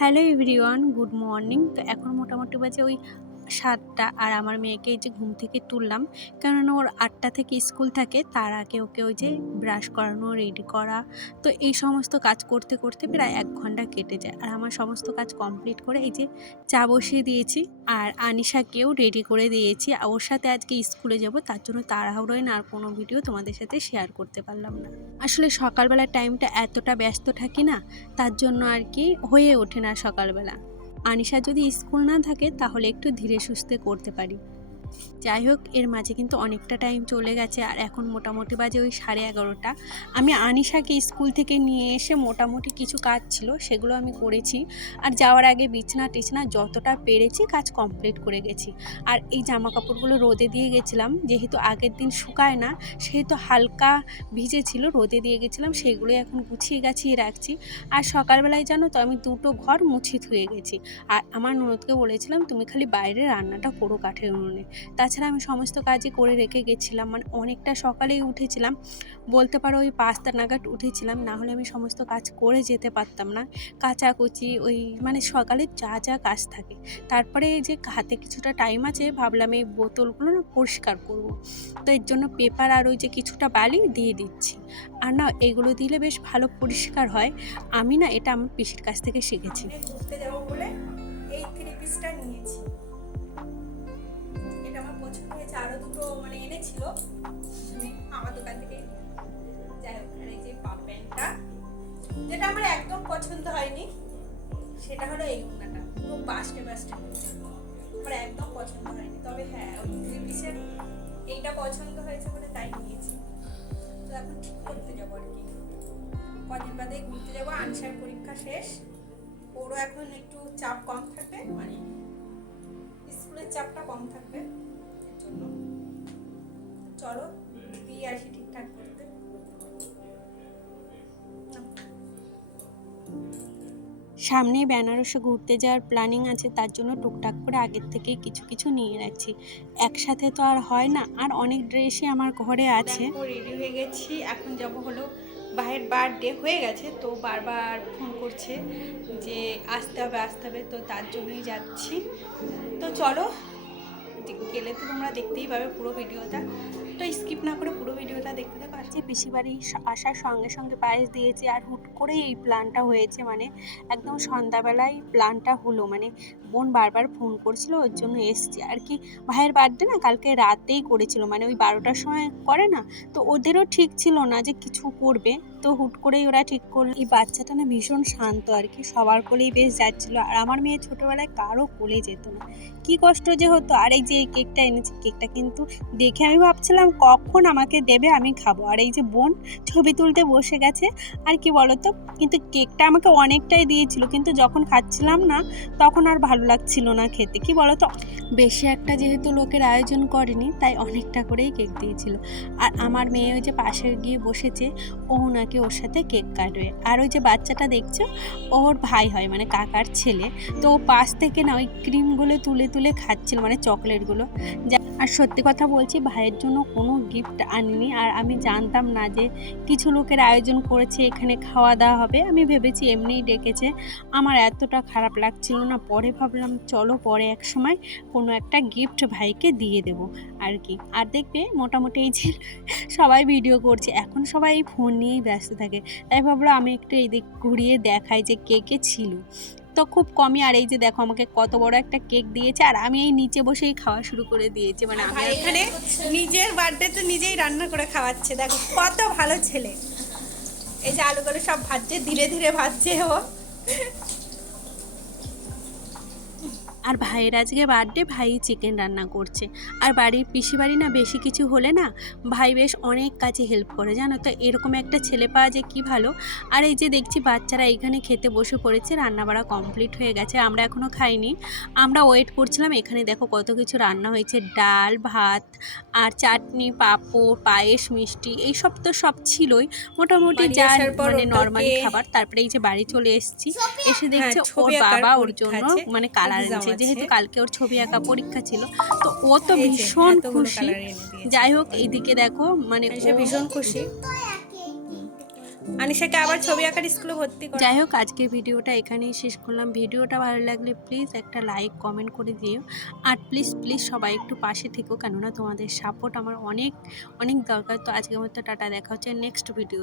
Hello everyone, good morning. তো এখন মোটামুটি বাজে ওই ৭টা। আর আমার মেয়েকে এই যে ঘুম থেকে তুললাম, কেননা ওর ৮টা থেকে স্কুল থাকে। তার আগে ওকে ওই যে ব্রাশ করানো, রেডি করা, তো এই সমস্ত কাজ করতে করতে প্রায় ১ ঘন্টা কেটে যায়। আর আমার সমস্ত কাজ কমপ্লিট করে এই যে চা বসিয়ে দিয়েছি, আর আনিশাকেও রেডি করে দিয়েছি। ওর সাথে আজকে স্কুলে যাব, তার জন্য তাড়াহুড়োয় না আর কোনো ভিডিও তোমাদের সাথে শেয়ার করতে পারলাম না। আসলে সকালবেলার টাইমটা এতটা ব্যস্ত থাকি না, তার জন্য আর কি হয়ে ওঠে না সকালবেলা। আনিশা যদি স্কুল না থাকে তাহলে একটু ধীরে সুস্থে করতে পারি। যাই হোক, এর মাঝে কিন্তু অনেকটা টাইম চলে গেছে, আর এখন মোটামুটি বাজে ওই 11:30। আমি আনিশাকে স্কুল থেকে নিয়ে এসে মোটামুটি কিছু কাজ ছিল সেগুলো আমি করেছি, আর যাওয়ার আগে বিছনা টিছনা যতটা পেরেছি কাজ কমপ্লিট করে গেছি। আর এই জামা কাপড়গুলো রোদে দিয়ে গেছিলাম, যেহেতু আগের দিন শুকায় না সেহেতু হালকা ভিজে ছিল, রোদে দিয়ে গেছিলাম, সেগুলোই এখন গুছিয়ে গাছিয়ে রাখছি। আর সকালবেলায় জানো তো আমি দুটো ঘর মুছে ধুয়ে গেছি। আর আমার ননদকে বলেছিলাম তুমি খালি বাইরে রান্নাটা করো কাঠের উনুনে। তাছাড়া আমি সমস্ত কাজই করে রেখে গেছিলাম, মানে অনেকটা সকালেই উঠেছিলাম, বলতে পারো ওই 5টা নাগাদ উঠেছিলাম, না হলে আমি সমস্ত কাজ করে যেতে পারতাম না। কাচাকুচি ওই মানে সকালে যা যা কাজ থাকে, তারপরে এই যে হাতে কিছুটা টাইম আছে ভাবলাম এই বোতলগুলো না পরিষ্কার করব। তো এর জন্য পেপার আর ওই যে কিছুটা বালি দিয়ে দিচ্ছি। আর না এগুলো দিলে বেশ ভালো পরিষ্কার হয়। আমি না এটা আমার পিসির কাছ থেকে শিখেছি। ঘুরতে যাবো বলে এই 3 পিসটা নিয়েছি। এটা আমার পছন্দ হয়েছে, আরো দুটো মানে এনেছিল আমার দোকান থেকে। যাই হোক, আর এই যে পাপ প্যান্টটা যেটা আমার একদম পছন্দ হয়নি সেটা হলো এই ওড়নাটা, পুরো বাস্টে আমার একদম পছন্দ হয়নি। তবে হ্যাঁ, ওই 3 পিসের এইটা পছন্দ হয়েছে বলে তাই নিয়েছি। তো এখন ঠিক করতে যাবো আর কি, কদিন বাদে ঘুরতে যাবো। আনসার পরীক্ষা শেষ, ওরও এখন একটু চাপ কম থাকবে, মানে স্কুলের চাপটা কম থাকবে, এর জন্য চলো দিয়ে আসি ঠিকঠাক করতে। সামনে বেনারসে ঘুরতে যাওয়ার প্ল্যানিং আছে, তার জন্য টুকটাক করে আগের থেকেই কিছু কিছু নিয়ে রাখছি। একসাথে তো আর হয় না, আর অনেক ড্রেসই আমার ঘরে আছে। দেখো রেডি হয়ে গেছি, এখন যাব হলো ভাইয়ের বার্থডে হয়ে গেছে, তো বারবার ফোন করছে যে আসতে হবে, তো তার জন্যই যাচ্ছি। তো চলো, গেলে তো তোমরা দেখতেই পাবে পুরো ভিডিওটা, তো স্কিপ না করে পুরো ভিডিওটা দেখতে থাকো। যে পিসি বাড়ি আসার সঙ্গে সঙ্গে পায়েস দিয়েছি, আর হুট করে এই প্ল্যানটা হয়েছে, মানে একদম সন্ধ্যাবেলায় প্ল্যানটা হলো, মানে বোন বারবার ফোন করছিল ওর জন্য এসছি আর কি। ভাইয়ের বার্থডে না কালকে রাতেই করেছিল, মানে ওই 12টার সময় করে না, তো ওদেরও ঠিক ছিল না যে কিছু করবে, তো হুট করেই ওরা ঠিক করলো। এই বাচ্চাটা না ভীষণ শান্ত আর কি, সবার কোলেই বেশ যাচ্ছিল, আর আমার মেয়ে ছোটবেলায় কারো কোলে যেত না, কি কষ্ট যে হতো। আর এই যে এই কেকটা এনেছি, কেকটা কিন্তু দেখে আমি ভাবছিলাম কখন আমাকে দেবে আমি খাবো, আর এই যে বোন ছবি তুলতে বসে গেছে। আর কি বলতো, কিন্তু কেকটা আমাকে অনেকটাই দিয়েছিল, কিন্তু যখন খাচ্ছিলাম না তখন আর ভালো লাগছিল না খেতে। কি বলতো, বেশি একটা যেহেতু লোকের আয়োজন করেনি, তাই অনেকটা করেই কেক দিয়েছিল। আর আমার মেয়ে ওই যে পাশে গিয়ে বসেছে, ও নাকি ওর সাথে কেক কাটবে। আর ওই যে বাচ্চাটা দেখছো, ওর ভাই হয়, মানে কাকার ছেলে, তো ও পাশ থেকে না ওই ক্রিমগুলো তুলে তুলে খাচ্ছিল, মানে চকলেটগুলো। আর সত্যি কথা বলছি, ভাইয়ের জন্য কোনো গিফট আনিনি, আর আমি জানতাম না যে কিছু লোকের আয়োজন করেছে, এখানে খাওয়া দাওয়া হবে, আমি ভেবেছি এমনিই ডেকেছে। আমার এতটা খারাপ লাগছিল না, পরে ভাবলাম চলো পরে এক সময় কোনো একটা গিফট ভাইকে দিয়ে দেবো আর কি। আর দেখবে মোটামুটি এই যে সবাই ভিডিও করছে, এখন সবাই এই ফোন নিয়েই ব্যস্ত থাকে, তাই ভাবলাম আমি একটু এই দিক ঘুরিয়ে দেখাই যে কে কে ছিল। তো খুব কমই। আর এই যে দেখো আমাকে কত বড় একটা কেক দিয়েছে, আর আমি এই নিচে বসেই খাওয়া শুরু করে দিয়েছি, মানে আমি এখানে নিজের বার্থডে তো নিজেই রান্না করে খাওয়াচ্ছে, দেখো কত ভালো ছেলে। এই যে আলুগুলো সব ভাজছে, ধীরে ধীরে ভাজছে ও। আর ভাইয়ের আজকে বার্থডে, ভাই চিকেন রান্না করছে। আর বাড়ির পিসি বাড়ি না বেশি কিছু হলে না ভাই বেশ অনেক কাজে হেল্প করে, জানো তো, এরকম একটা ছেলে পাওয়া যায় কি ভালো। আর এই যে দেখছি বাচ্চারা এখানে খেতে বসে পড়েছে, রান্না বাড়া কমপ্লিট হয়ে গেছে, আমরা এখনও খাইনি, আমরা ওয়েট করছিলাম। এখানে দেখো কত কিছু রান্না হয়েছে, ডাল ভাত আর চাটনি পাঁপড় পায়েস মিষ্টি, এইসব তো সব ছিলই মোটামুটি, যা মানে নর্মালি খাবার। তারপরে এই যে বাড়ি চলে এসেছি, এসে দেখছে ওর বাবা ওর জন্য মানে কালার এনেছে, যেহেতু কালকে ওর ছবি আঁকা পরীক্ষা ছিল, তো ও তো ভীষণ খুশি। যাই হোক, এইদিকে দেখো মানে ও ভীষণ খুশি। আনিশাকে আবার ছবি আঁকার স্কুলে ভর্তি করে। যাই হোক, আজকে ভিডিওটা এখানেই শেষ করলাম। ভিডিওটা ভালো লাগলে প্লিজ একটা লাইক কমেন্ট করে দিও। আর প্লিজ প্লিজ সবাই একটু পাশে থেকো, কেননা তোমাদের সাপোর্ট আমার অনেক অনেক দরকার। তো আজকের মতো টাটা, দেখা হচ্ছে নেক্সট ভিডিও।